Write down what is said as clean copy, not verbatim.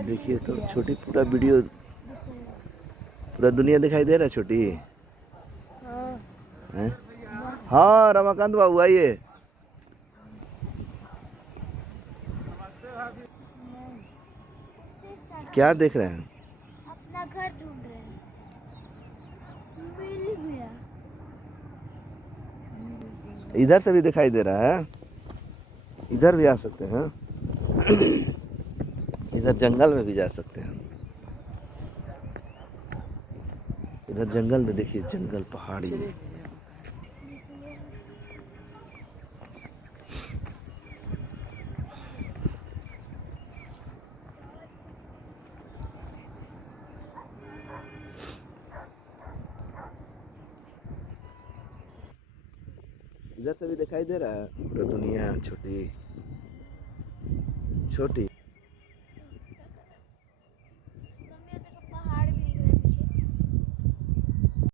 देखिए तो छोटी पूरा वीडियो, पूरा दुनिया दिखाई दे रहा है छोटी। हैं? हाँ रमाकांत बाबू आइए। क्या देख रहे हैं? अपना घर ढूंढ रहे हैं। मिल गया। इधर से भी दिखाई दे रहा है, इधर भी आ सकते हैं। इधर जंगल में भी जा सकते हैं। इधर जंगल में देखिए, जंगल पहाड़ी। इधर से भी दिखाई दे रहा है पूरा दुनिया, छोटी छोटी।